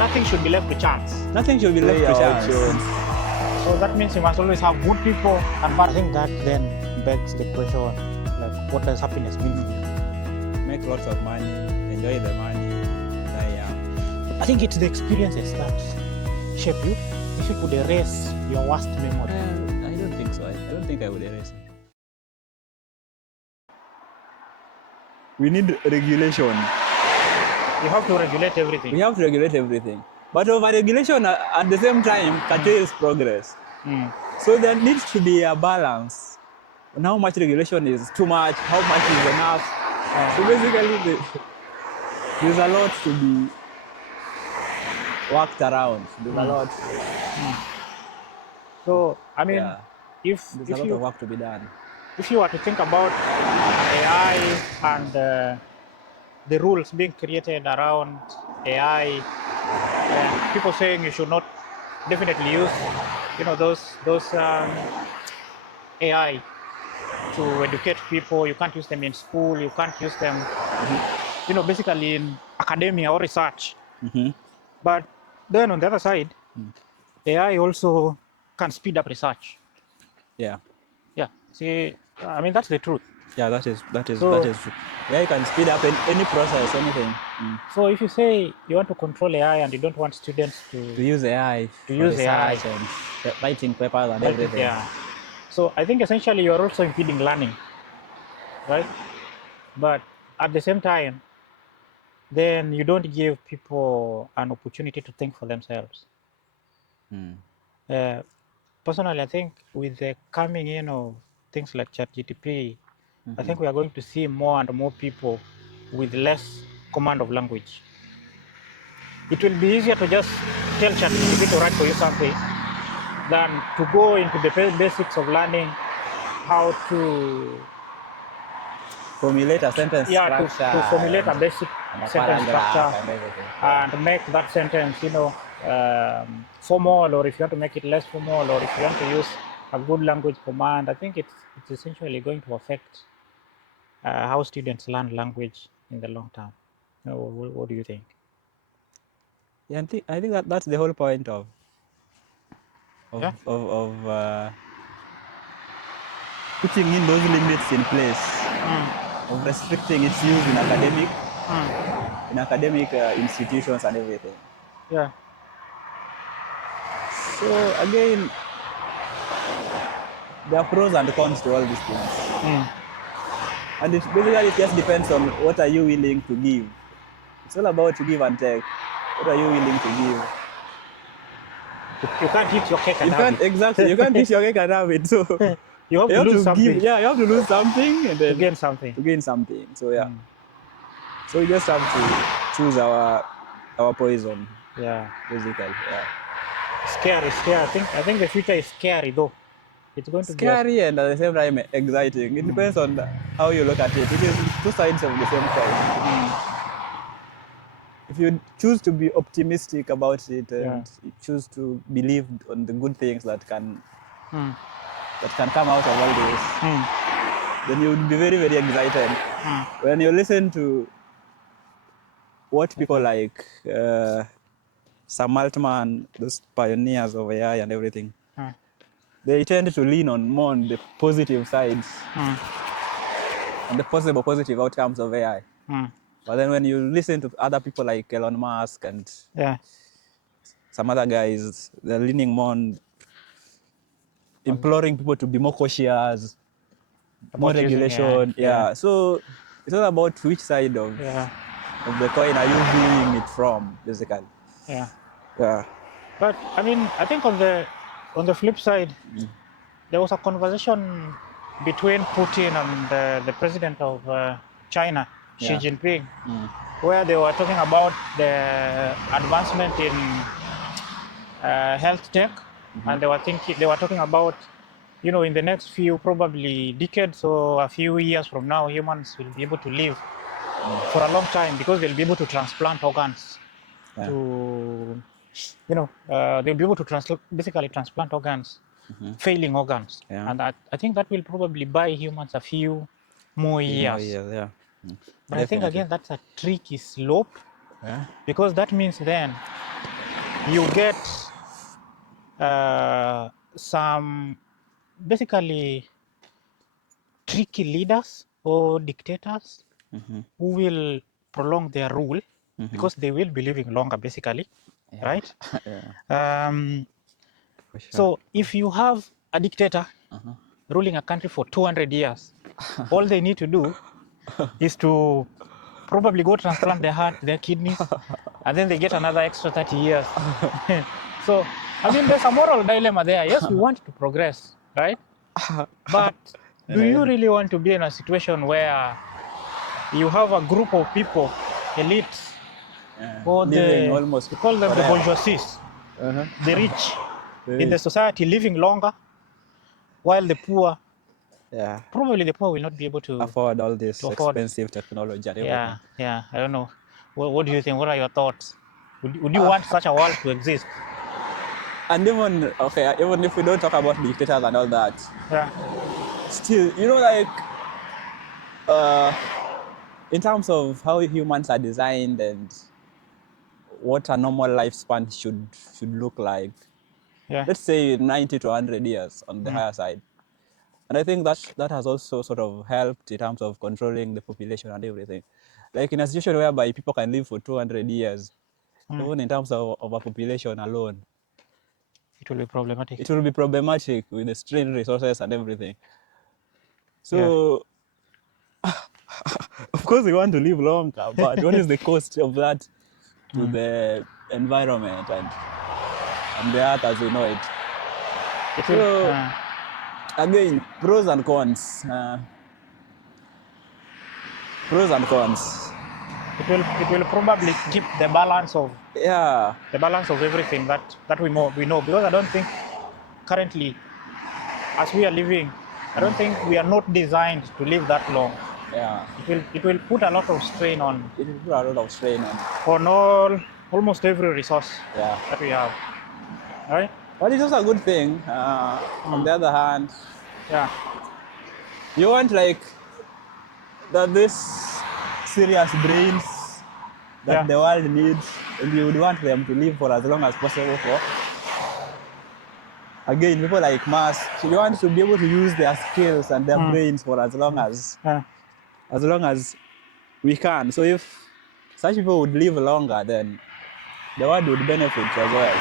nothing should be left to chance. Nothing should be left to chance. So that means you must always have good people and bad. I think that then begs the question, like, what does happiness mean for you? Make lots of money, enjoy the money, die young. I think it's the experiences that shape you. If you could erase your worst memory. I don't think so. I don't think I would erase it. We need regulation. You have to regulate everything. We have to regulate everything. But over-regulation at the same time curtails progress. So there needs to be a balance on how much regulation is too much, how much is enough. So basically, there's a lot to be worked around. There's a lot. So, I mean, there's a lot of work to be done. If you were to think about AI and the rules being created around AI, and people saying you should not definitely use, those AI to educate people. You can't use them in school. You can't use them, basically in academia or research. But then on the other side, AI also can speed up research. Yeah. See, I mean, that's the truth. Yeah, that is true. AI can speed up any process, anything. So if you say you want to control AI and you don't want students to use AI and writing papers and everything. Yeah. So I think essentially you are also impeding learning, right? But at the same time, then you don't give people an opportunity to think for themselves. Personally, I think with the coming in of things like ChatGPT, I think we are going to see more and more people with less command of language. It will be easier to just tell ChatGPT to write for you something than to go into the basics of learning how to formulate a sentence structure. To formulate a basic sentence structure and make that sentence, formal, or if you want to make it less formal, or if you want to use a good language command. I think it's essentially going to affect how students learn language in the long term. What do you think? Yeah, I think that's the whole point of putting in those limits in place, of restricting its use in academic institutions and everything. Yeah. So again, there are pros and cons to all these things, and it just depends on what are you willing to give. It's all about to give and take. What are you willing to give? You can't eat your cake and have it. Exactly. You can't eat your cake and have it. So you have to lose something. You have to lose something and then to gain something. So yeah. So we just have to choose our poison. Yeah. Basically. Yeah. Scary. I think the future is scary though. It's going to be scary and at the same time exciting. It depends on how you look at it. It is two sides of the same coin. If you choose to be optimistic about it and you choose to believe on the good things that can come out of all this, then you would be very, very excited. When you listen to what people like Sam Altman, those pioneers of AI and everything, they tend to lean more on the positive sides and the possible positive outcomes of AI. But then when you listen to other people like Elon Musk and some other guys, they're leaning more on imploring people to be more cautious, more regulation. So it's all about which side of the coin are you viewing it from, basically. Yeah. But I mean, I think on the flip side, there was a conversation between Putin and the president of China, Xi Jinping, where they were talking about the advancement in health tech, and they were talking about, in the next few probably decades or a few years from now, humans will be able to live for a long time because they'll be able to transplant organs to, they'll be able to basically transplant organs, failing organs, and I think that will probably buy humans a few more years. But I think again that's a tricky slope, because that means then you get some basically tricky leaders or dictators who will prolong their rule because they will be living longer, basically, Yeah. right? Yeah. For sure. So if you have a dictator ruling a country for 200 years, all they need to do is to probably go transplant their heart, their kidneys, and then they get another extra 30 years. So, I mean, there's a moral dilemma there. Yes, we want to progress, right? But do you really want to be in a situation where you have a group of people, elites, or Living the, almost we call them the forever. bourgeoisie, the rich in the society living longer, while the poor, Yeah. probably the poor will not be able to Afford all this afford. expensive technology and everything. Yeah, I don't know. What do you think? What are your thoughts? Would you want such a world to exist? And even okay, even if we don't talk about dictators and all that, Yeah, still, you know, like in terms of how humans are designed and what a normal lifespan should look like. yeah, Let's say 90 to 100 years on the higher side. And I think that has also sort of helped in terms of controlling the population and everything. Like in a situation whereby people can live for 200 years, even in terms of a population alone, it will be problematic. it will be problematic with the strained resources and everything. Yeah, So, of course, we want to live longer, but what is the cost of that to the environment and the earth as we know it? it will. So, again, pros and cons. Pros and cons. It will probably keep the balance of Yeah, everything that we know because I don't think currently as we are living, I don't think we are not designed to live that long. yeah. It will put a lot of strain on It will put a lot of strain on. almost every resource Yeah. that we have. Right? But it's also a good thing. On the other hand, Yeah. you want like that this serious brains that Yeah. the world needs, and you would want them to live for as long as possible for. Again, people like Musk, you want to be able to use their skills and their brains for as long as we can. So if such people would live longer, then the world would benefit as well.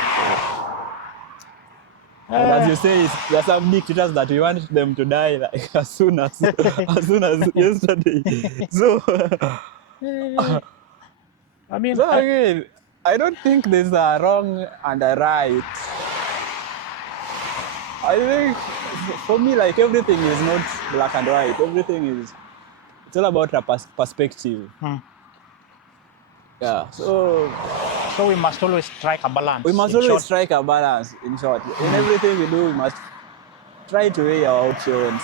And as you say, there are some dictators that we want them to die like as soon as yesterday. So, I mean, so again, I don't think there's a wrong and a right. I think for me, like everything is not black and white. Everything is, it's all about a perspective. Yeah. So we must always strike a balance. we must always strike a balance. In short, in everything we do, we must try to weigh our options.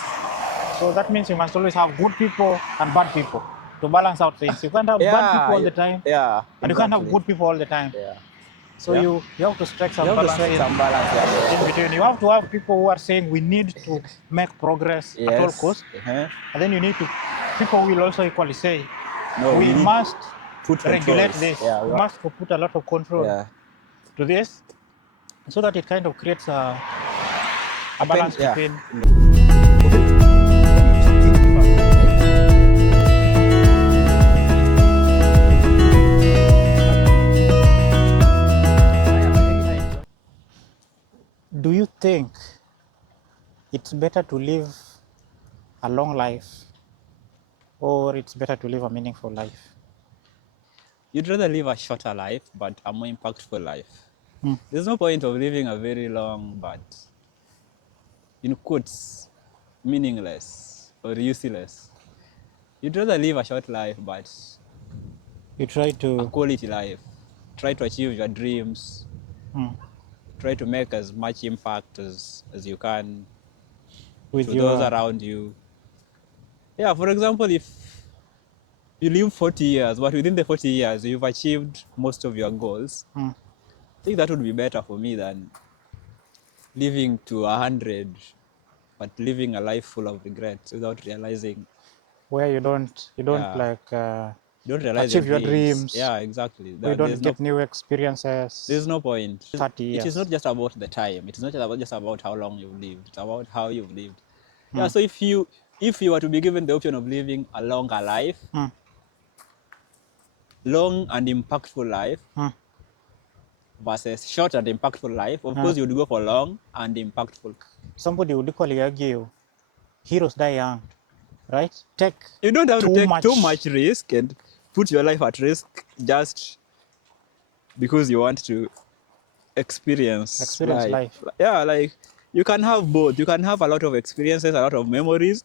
So that means you must always have good people and bad people to balance out things. You can't have bad people all the time. Yeah. And you can't have good people all the time. Yeah. So you have to strike some You have to balance, strike some balance in between. You have to have people who are saying we need to make progress at all costs. And then you need to, people will also equally say, No, we must put regulate controls. this. Yeah, we must put a lot of control to this so that it kind of creates a balance between. Do you think it's better to live a long life or it's better to live a meaningful life? You'd rather live a shorter life, but a more impactful life. There's no point of living a very long, but in quotes, meaningless or useless. You'd rather live a short life, but You try to a quality life. Try to achieve your dreams. Try to make as much impact as you can with to those around you. Yeah, for example, if you live 40 years, but within the 40 years, you've achieved most of your goals, I think that would be better for me than living to 100, but living a life full of regrets without realizing. where you don't like You don't realize achieve your dreams. Yeah, exactly. Or you don't get new experiences. There's no point. 30 years. It is not just about the time. It is not just about how long you've lived. It's about how you've lived. Hmm. Yeah. So if you were to be given the option of living a longer life, Hmm. long and impactful life, Hmm. versus short and impactful life, of course you'd go for long and impactful. Somebody would equally argue, heroes die young, right? You don't have to take much. too much risk and put your life at risk just because you want to experience life. Yeah, like you can have both. You can have a lot of experiences, a lot of memories,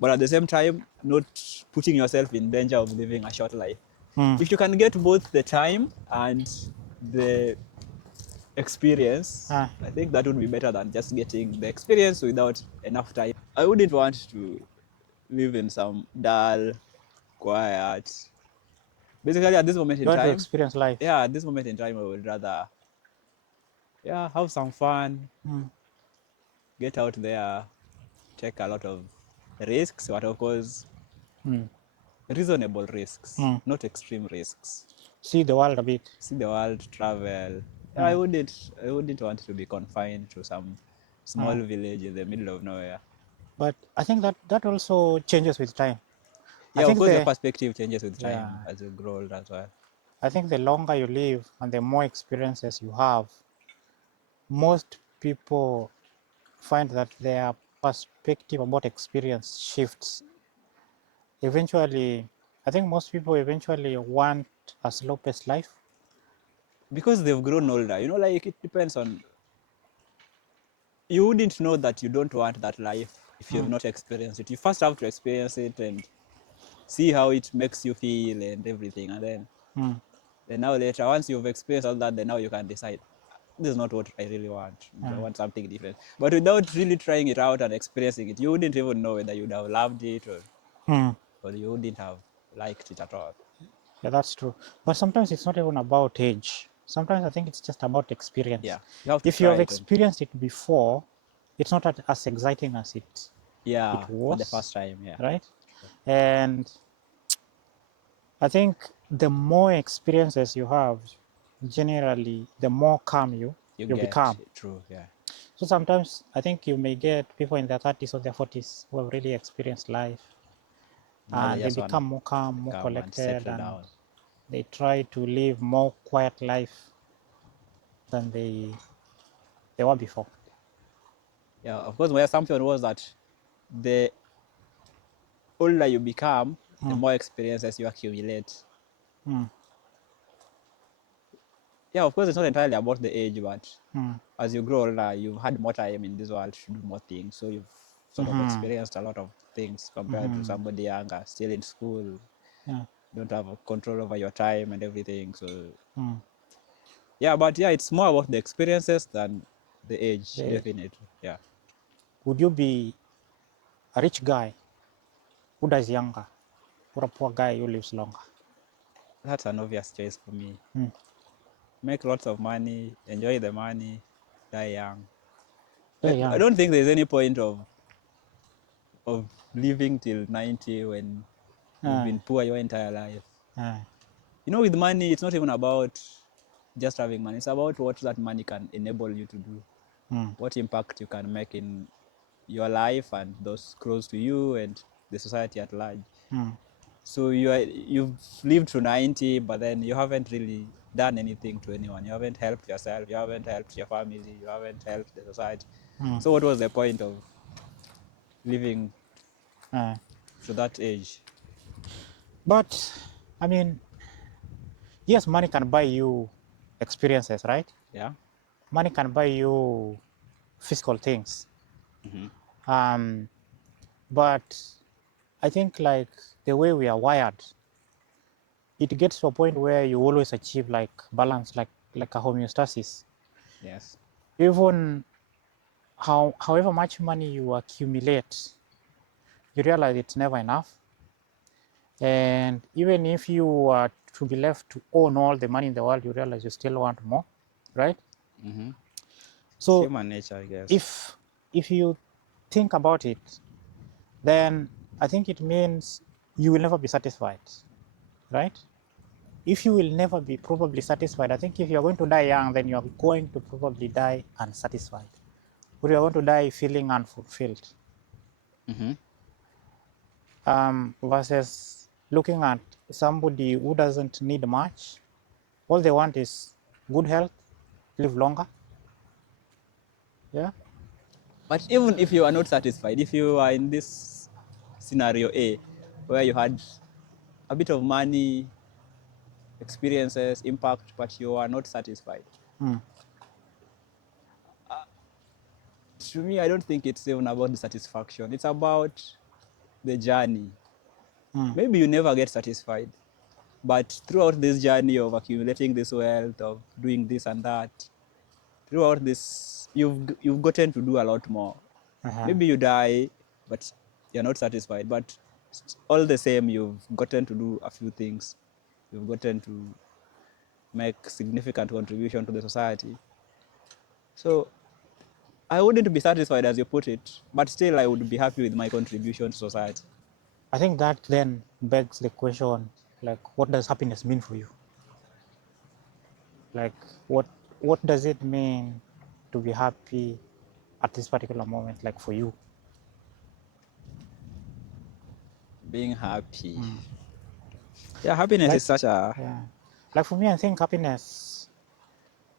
but at the same time, not putting yourself in danger of living a short life. If you can get both the time and the experience, I think that would be better than just getting the experience without enough time. I wouldn't want to live in some dull, quiet. Basically, at this moment in You want to time, experience life. yeah, at this moment in time, I would rather, yeah, have some fun, get out there, take a lot of risks, but of course, reasonable risks, not extreme risks. See the world a bit. See the world, travel. I wouldn't want to be confined to some small village in the middle of nowhere. But I think that also changes with time. Yeah, I think of course, your perspective changes with time Yeah. as you grow older as well. I think the longer you live and the more experiences you have, most people find that their perspective about experience shifts. Eventually, I think most people eventually want a slow-paced life. Because they've grown older, you know, like it depends on. You wouldn't know that you don't want that life if you've not experienced it. You first have to experience it and see how it makes you feel and everything, and then now later, once you've experienced all that, then now you can decide, this is not what I really want. I want something different. But without really trying it out and experiencing it, you wouldn't even know whether you'd have loved it or you wouldn't have liked it at all. Yeah, that's true. But sometimes it's not even about age. Sometimes I think it's just about experience. Yeah, you have to if you have try it experienced it before, it's not as exciting as it yeah, was for the first time. Yeah. right? And I think the more experiences you have, generally, the more calm you become. True, yeah. So sometimes I think you may get people in their 30s or their 40s who have really experienced life, Now and they become more calm, more collected, and they try to live more quiet life than they were before. Yeah, of course, my assumption was that the older you become, the more experiences you accumulate. Yeah, of course, it's not entirely about the age, but as you grow older, you've had more time in this world to do more things. So you've sort of experienced a lot of things compared to somebody younger, still in school. Yeah. Don't have control over your time and everything. So yeah, but yeah, it's more about the experiences than the age, definitely. Yeah. Would you be a rich guy who dies younger, or a poor guy who lives longer? That's an obvious choice for me. Make lots of money, enjoy the money, die young. I don't think there's any point of living till 90 when you've been poor your entire life. You know, with money, it's not even about just having money. It's about what that money can enable you to do, what impact you can make in your life and those close to you and the society at large. So you've lived to 90, but then you haven't really done anything to anyone. You haven't helped yourself. You haven't helped your family. You haven't helped the society. So what was the point of living to that age? But I mean, yes, money can buy you experiences, right? Yeah. Money can buy you physical things. But I think like the way we are wired, it gets to a point where you always achieve like balance, like a homeostasis. Yes. Even however much money you accumulate, you realize it's never enough. And even if you are to be left to own all the money in the world, you realize you still want more, right? So human nature, I guess. If you think about it, then I think it means you will never be satisfied. right? If you will never be probably satisfied, I think if you're going to die young, then you're going to probably die unsatisfied, or you're going to die feeling unfulfilled. Versus looking at somebody who doesn't need much, all they want is good health, live longer. Yeah. But even if you are not satisfied, if you are in this scenario A, where you had a bit of money, experiences, impact, but you are not satisfied, Mm. to me, I don't think it's even about the satisfaction. It's about the journey. Maybe you never get satisfied, but throughout this journey of accumulating this wealth, of doing this and that, throughout this, you've gotten to do a lot more. Maybe you die, but you're not satisfied. But all the same, you've gotten to do a few things. You've gotten to make significant contribution to the society. So I wouldn't be satisfied as you put it, but still I would be happy with my contribution to society. I think that then begs the question, like, what does happiness mean for you? Like, what does it mean to be happy at this particular moment, like for you? Being happy. Yeah, happiness Like, is such a, yeah, like for me, I think happiness.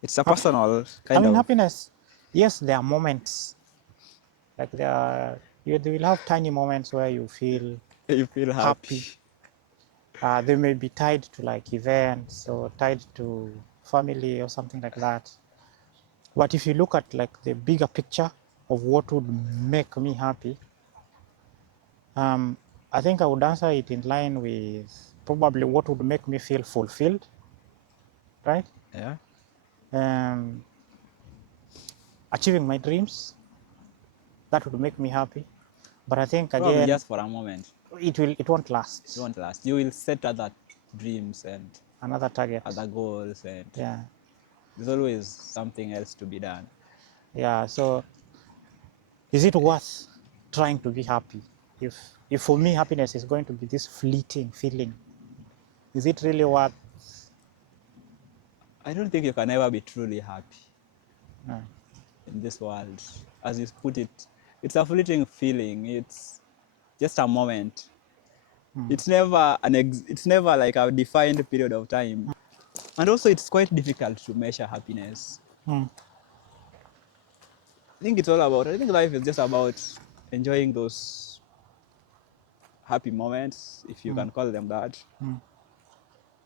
it's a personal I kind mean, of, happiness. Yes, there are moments. Like you will have tiny moments where you feel you feel happy. happy. They may be tied to like events or tied to family or something like that. But if you look at like the bigger picture of what would make me happy, I think I would answer it in line with probably what would make me feel fulfilled, right? Yeah. Um, Achieving my dreams, that would make me happy. But I think Probably again, just for a moment. it won't last. It won't last. You will set other dreams and Another target. other goals, and Yeah. there's always something else to be done. Yeah. So is it worth trying to be happy? If for me happiness is going to be this fleeting feeling, is it really worth? I don't think you can ever be truly happy Uh, in this world. As you put it, it's a fleeting feeling. It's just a moment. It's never it's never like a defined period of time. And also it's quite difficult to measure happiness. mm, I think it's all about, I think life is just about enjoying those happy moments, if you can call them that.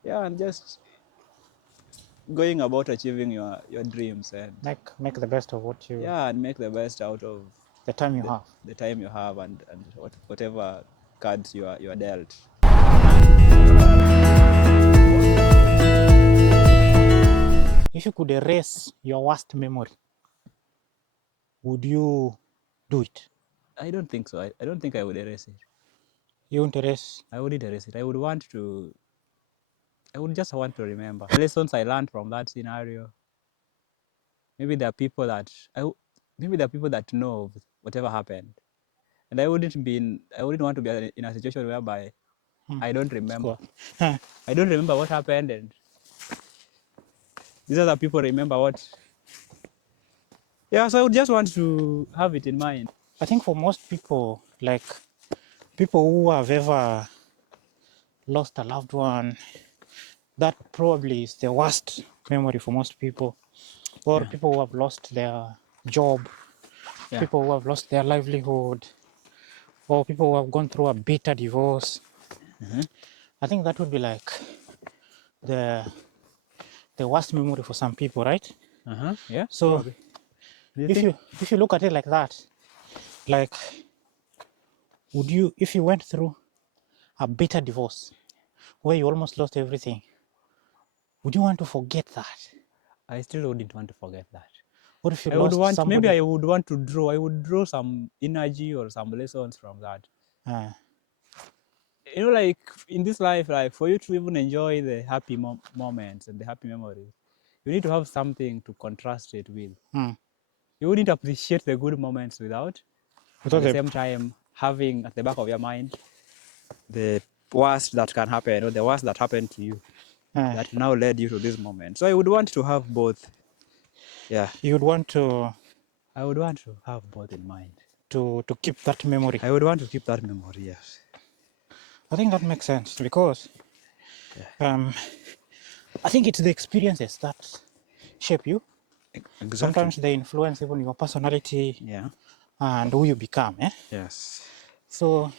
Yeah, and just going about achieving your dreams, and make the best of what you yeah, and make the best out of the time you have. the time you have, and whatever cards you are dealt. If you could erase your worst memory, would you do it? I don't think so. I don't think I would erase it. You won't erase. I wouldn't erase it. I would just want to remember the lessons I learned from that scenario. Maybe there are people that maybe there are people that know of whatever happened, and I wouldn't want to be in a situation whereby I don't remember. Huh. I don't remember what happened, and these other people remember what. Yeah, so I would just want to have it in mind. I think for most people, like people who have ever lost a loved one, that probably is the worst memory for most people. Or people who have lost their job, people who have lost their livelihood, or people who have gone through a bitter divorce. I think that would be like the worst memory for some people, right? Yeah. So Probably. if you look at it like that, like would you, if you went through a bitter divorce where you almost lost everything, would you want to forget that? I still wouldn't want to forget that. Or if you I would lost want, somebody, maybe I would want to draw. I would draw some energy or some lessons from that. You know, like in this life, like for you to even enjoy the happy moments and the happy memories, you need to have something to contrast it with. You wouldn't appreciate the good moments without at the same time having at the back of your mind the worst that can happen, or the worst that happened to you, that now led you to this moment. So I would want to have both. Yeah, You would want to I would want to have both in mind. to keep that memory. I would want to keep that memory. Yes. I think that makes sense because I think it's the experiences that shape you. Exactly. Sometimes they influence even your personality Yeah. and who you become. Yes. So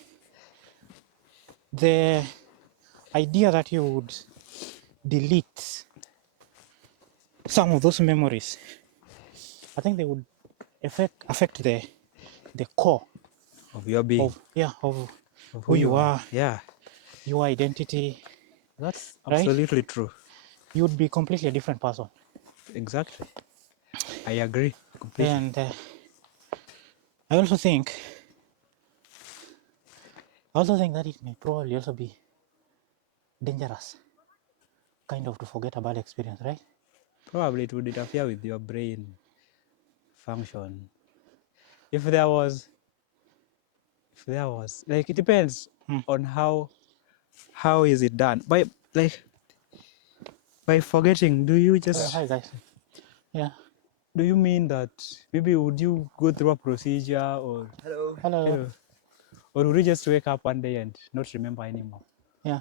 the idea that you would delete some of those memories, I think they would affect the core Of your being. of Of who you are, Yeah. your identity. That's Right? absolutely true. You would be completely a different person. Exactly. I agree completely. And I also think that it may probably also be dangerous, kind of, to forget a bad experience, right? Probably it would interfere with your brain function. If there was, like, it depends on how is it done. By forgetting, do you just Hi guys. Yeah. do you mean that maybe would you go through a procedure, or Hello. or would you just wake up one day and not remember anymore? Yeah.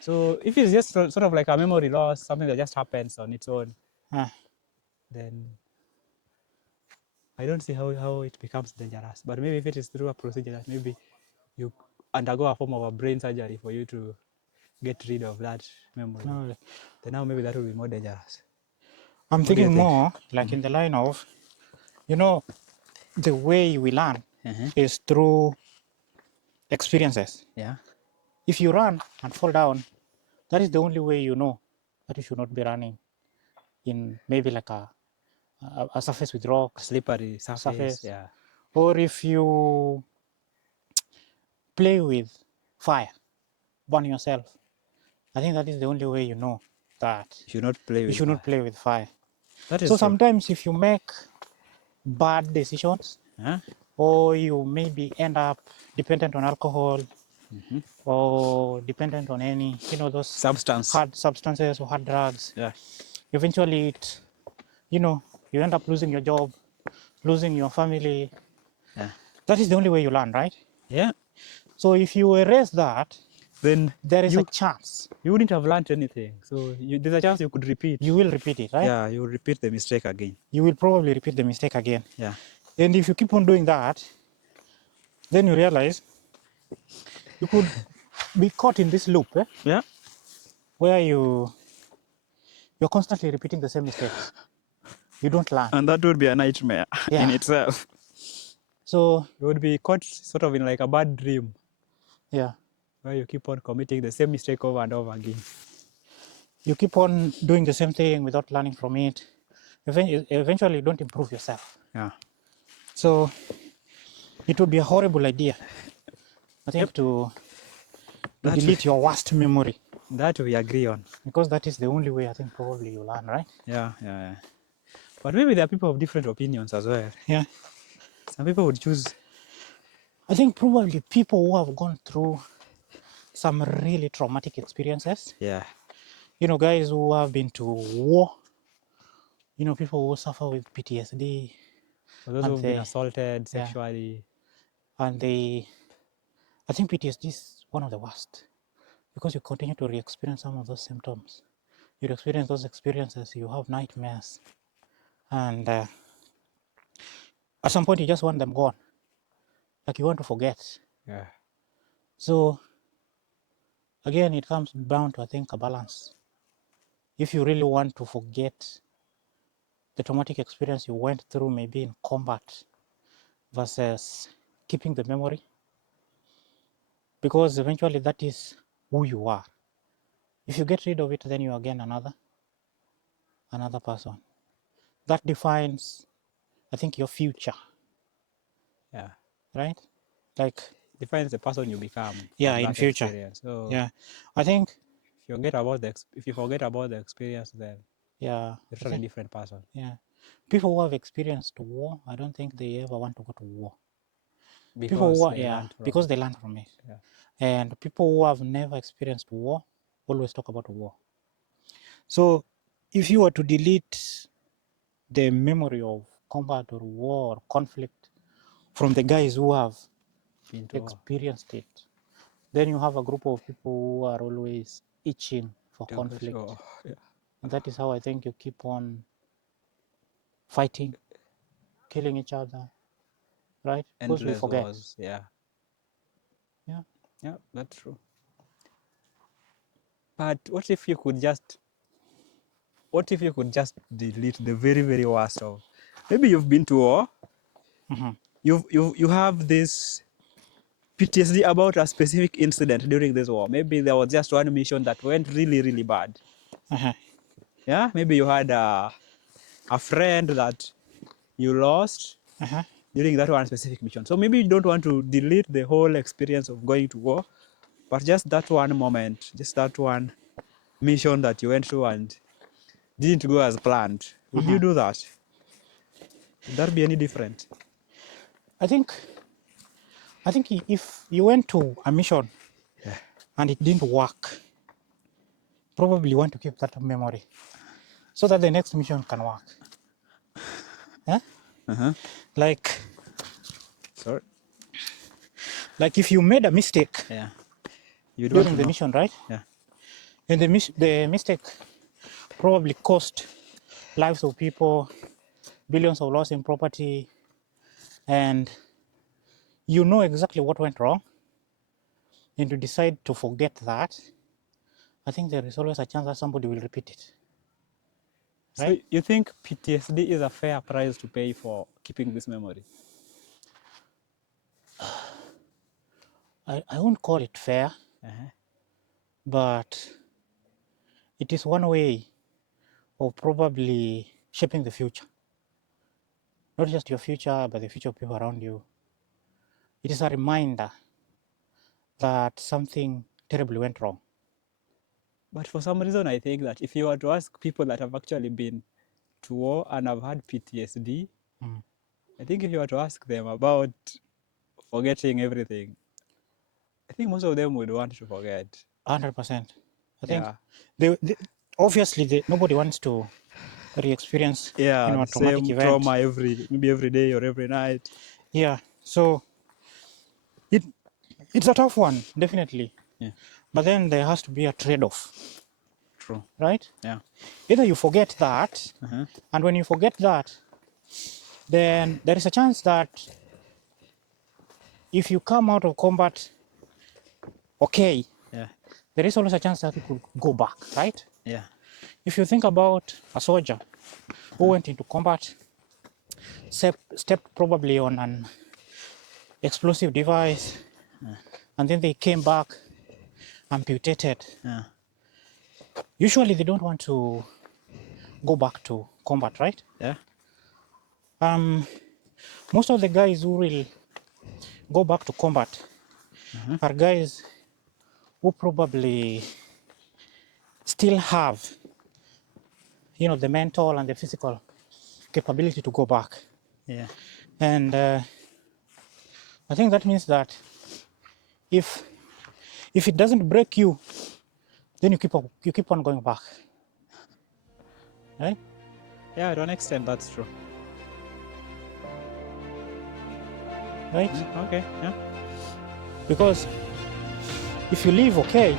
So if it's just sort of like a memory loss, something that just happens on its own, then I don't see how it becomes dangerous. But maybe if it is through a procedure that maybe you undergo a form of a brain surgery for you to get rid of that memory, No, then now maybe that will be more dangerous. I'm What do you thinking think? more like in the line of, the way we learn is through experiences. Yeah. If you run and fall down, that is the only way you know that you should not be running in maybe like a surface with rocks, Slippery surface. Yeah. or if you play with fire, burn yourself. I think that is the only way you know that You should not play you with should not fire. play with fire. That is So true. sometimes if you make bad decisions, Huh? or you maybe end up dependent on alcohol, or dependent on any, those Substance. hard substances or hard drugs, Yeah. eventually you end up losing your job, losing your family. Yeah. That is the only way you learn, right? Yeah. So if you erase that, Then there is a chance you wouldn't have learned anything. So there's a chance you could repeat. you will repeat it, right? Yeah, you will repeat the mistake again. You will probably repeat the mistake again. Yeah. And if you keep on doing that, then you realize you could be caught in this loop, Yeah. where you're constantly repeating the same mistakes. You don't learn. And that would be a nightmare in itself. So you would be caught sort of in like a bad dream, yeah, where you keep on committing the same mistake over and over again. you keep on doing the same thing without learning from it. Eventually, you don't improve yourself. Yeah. So it would be a horrible idea, I think, to delete your worst memory. That we agree on. Because that is the only way I think probably you learn, right? Yeah. But maybe there are people of different opinions as well. Yeah. Some people would choose. I think probably people who have gone through some really traumatic experiences. Yeah. Guys who have been to war. People who suffer with PTSD. For those who've been assaulted sexually. And I think PTSD is one of the worst, because you continue to re-experience some of those symptoms. You experience those experiences, you have nightmares, and at some point you just want them gone. Like you want to forget. Yeah. So again, it comes down to, I think, a balance. If you really want to forget the traumatic experience you went through, maybe in combat, versus keeping the memory, because eventually that is who you are. If you get rid of it, then you are again another person. That defines, I think, your future. Yeah. Right? Like, defines the person you become. Yeah, in future. Experience. So yeah, I think if you forget about the experience, then yeah, you're a different person. Yeah, people who have experienced war, I don't think they ever want to go to war. People who are, they yeah, learned from because it. they learn from it. Yeah. And people who have never experienced war always talk about war. So if you were to delete the memory of combat or war or conflict from the guys who have Been to war. experienced it, then you have a group of people who are always itching for To go to conflict. war. Yeah. And that is how I think you keep on fighting, killing each other, right? Because we Endless forget. wars. Yeah. Yeah. Yeah, that's true. But what if you could just delete the very, very worst of, maybe you've been to war, Mhm. you have this PTSD about a specific incident during this war. Maybe there was just one mission that went really, really bad. Uh-huh. Yeah, maybe you had a friend that you lost Uh-huh. during that one specific mission. So maybe you don't want to delete the whole experience of going to war, but just that one moment, just that one mission that you went to and didn't go as planned. Would you do that? Would that be any different? I think if you went to a mission Yeah. and it didn't work, probably you want to keep that memory so that the next mission can work. Yeah? Uh-huh. Like Sorry. if you made a mistake Yeah. You'd want during to the know. mission, right? Yeah. And the mistake probably cost lives of people, billions of loss in property, and you know exactly what went wrong, and you decide to forget that, I think there is always a chance that somebody will repeat it. So Right? you think PTSD is a fair price to pay for keeping this memory? I won't call it fair, Uh-huh. but it is one way of probably shaping the future. Not just your future, but the future of people around you. It is a reminder that something terribly went wrong. But for some reason, I think that if you were to ask people that have actually been to war and have had PTSD, I think if you were to ask them about forgetting everything, I think most of them would want to forget. 100%. I think Yeah. obviously nobody wants to re-experience Yeah, a the traumatic same event. trauma maybe every day or every night. Yeah, so it's a tough one, definitely. Yeah. But then there has to be a trade-off, True. right? Yeah. Either you forget that, Uh-huh. and when you forget that, then there is a chance that if you come out of combat okay, Yeah. there is always a chance that you could go back, right? Yeah. If you think about a soldier who went into combat, stepped probably on an explosive device, and then they came back amputated. Yeah. Usually they don't want to go back to combat, right? Yeah. Most of the guys who will go back to combat are guys who probably still have, the mental and the physical capability to go back. Yeah. And I think that means that if it doesn't break you, then you keep on going back, right? Yeah, to an extent, that's true. Right? Okay. Yeah. Because if you leave okay,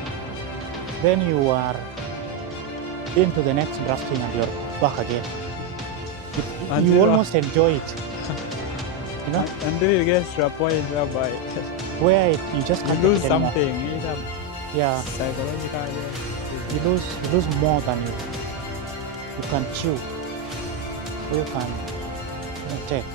then you are into the next drafting and you're back again. And You you almost enjoy it, Until you get to a point whereby where you just you can't lose take it anymore. something, either Yeah, psychologically. you lose more than you can chew, or you can take.